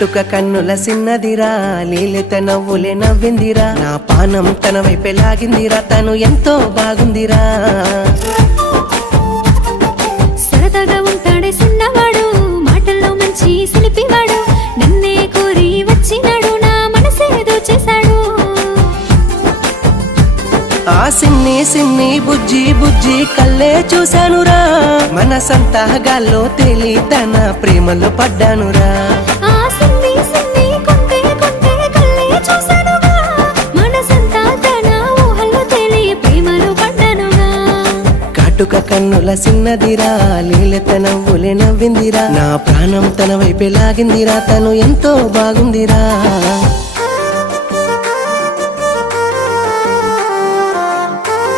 కాటుక కన్నుల సిన్నదిరా, లీలత నవ్వులే నవ్విందిరా, నా పానం తన వైపే లాగిందిరా, తను ఎంతో బాగుందిరా. సరదాగా ఉంటాడే సిన్నవాడు, మాటల్లో మంచి సిలిపివాడు, నన్నే కోరి వచ్చినాడు, నా మనసేదో చేశాడు. ఆ సిన్ని సిన్ని బుజ్జి బుజ్జి కళ్ళే చూశానురా, మనసంతా గాల్లో తేలి తన ప్రేమలో పడ్డానురా. ఆ సిన్ని సిన్ని కొంటే కొంటే కళ్ళే చూశానుగా, మనసంతా తన ఊహల్లో తేలి ప్రేమలో పడ్డానుగా. కాటుక కన్నుల సిన్నదిరా, లీలత నవ్వులే నవ్విందిరా, నా ప్రాణం తన వైపే లాగిందిరా, తను ఎంతో బాగుందిరా.